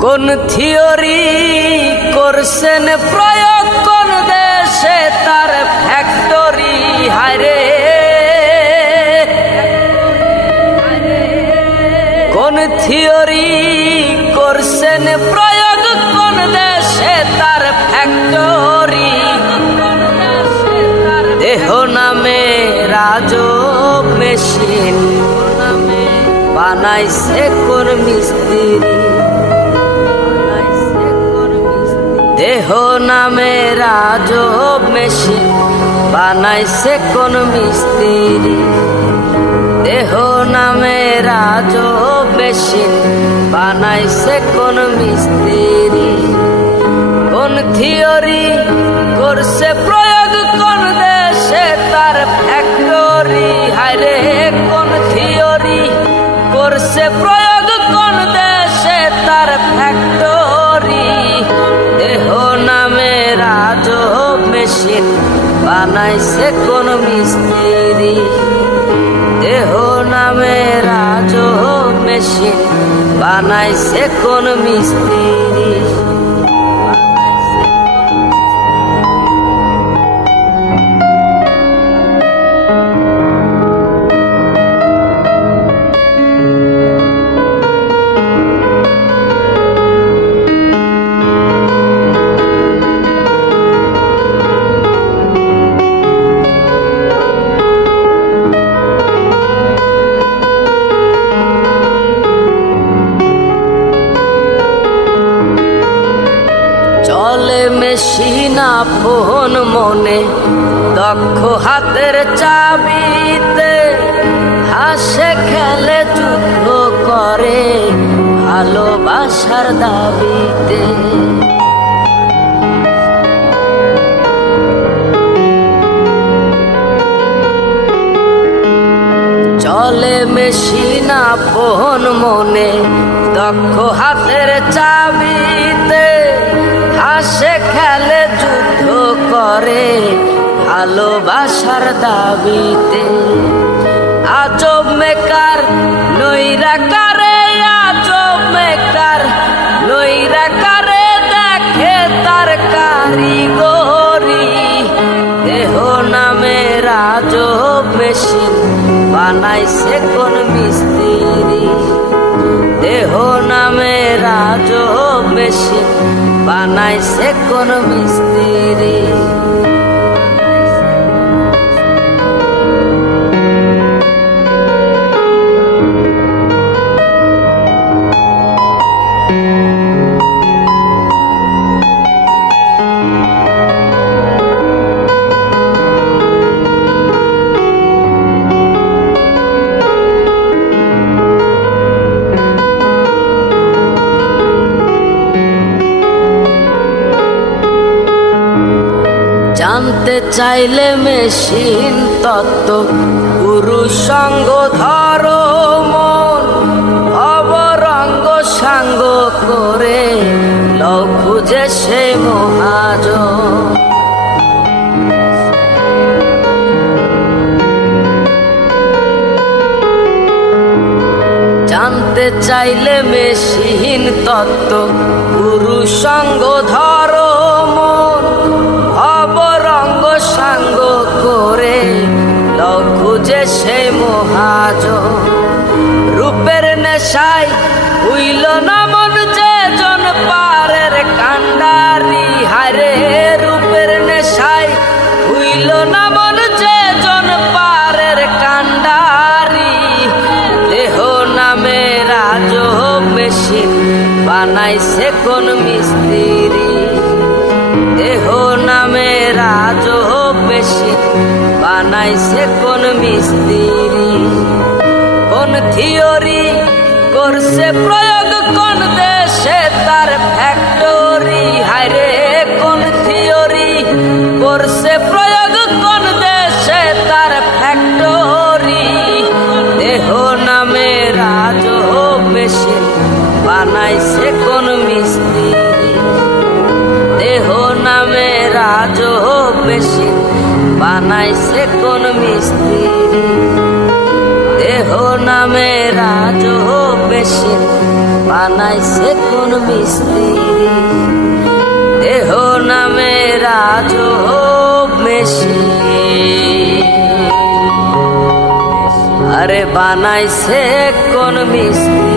কোন থিওরি করছেন প্রয়োগ কোন দেশে তার ফ্যাক্টরি হায়রে কোন থিওরি করছেন প্রয়োগ কোন দেশে তার ফ্যাক্টরি দেহ নামে রাজব মেশিন বানাইছে কোন মিস্ত্রি দেহ নামে রাজব মেশিন বানাইছে কোন মিস্ত্রি দেহ নামে রাজব মেশিন বানাইছে কোন মিস্ত্রি কোন থিওরি করছে প্রয়োগ কোন দেশে তার ফ্যাক্টরি হায়রে কোন থিওরি করছে প্রয়োগ কোন দেশে তার ফ্যাক্টরি দেহ নামে রাজব মেশিন বানাইছে কোন মিস্ত্রি দেহ নামে রাজব মেশিন বানাইছে কোন মিস্ত্রি চলে মেশিন আপন মনে দক্ষ হাতের চাবিতে হাসে খেলে যুদ্ধ করে ভালোবাসার দাবিতে চলে মেশিন আপন মনে দক্ষ হাতের চাবিতে হাসে খেলে যুদ্ধ করে ভালোবাসার দাবিতে আজব মেকার নৈরাকারে আজব মেকার নৈরাকারে দেখে তার কারিগরি দেহ নামে রাজব মেশিন বানাইছে কোন মিস্ত্রি দেহ নামে রাজব মেশিন বানাইছে কোন মিস্ত্রি জানতে চাইলে মেশিন তত্ত্ব পুরুষ সঙ্গ ধরো মন অবরঙ্গ সাঙ্গ করে লও খুঁজে সে মহাজন জানতে চাইলে মেশিন তত্ত্ব পুরুষ সঙ্গ ধরো মন অবরঙ্গ সাঙ্গ করে লও খুঁজে সে মহাজন রূপের নেশায় হইল না মন যে জন পারের কান্ডারি হায়রে রূপের নেশায় হইল না মন যে জন পারের কান্ডারি দেহ নামে রাজব মেশিন বানাইছে কোন মিস্ত্রি দেহ নামে রাজব মেশিন বানাইছে কোন মিস্ত্রি কোন থিওরি করছে প্রয়োগ কোন দেশে তার ফ্যাক্টরি হায়রে কোন থিওরি করছে প্রয়োগ কোন দেশে তার ফ্যাক্টরি দেহ নামে রাজব মেশিন বানাইছে কোন মিস্ত্রি দেহ নামে রাজব মেশিন বানাইছে কোন মিস্ত্রি দেহ নামে রাজ বেশি বানাইছে কোন মিস্ত্রি, দেহ নামে রাজ বেশি আরে বানাইছে কোন মিস্ত্রি।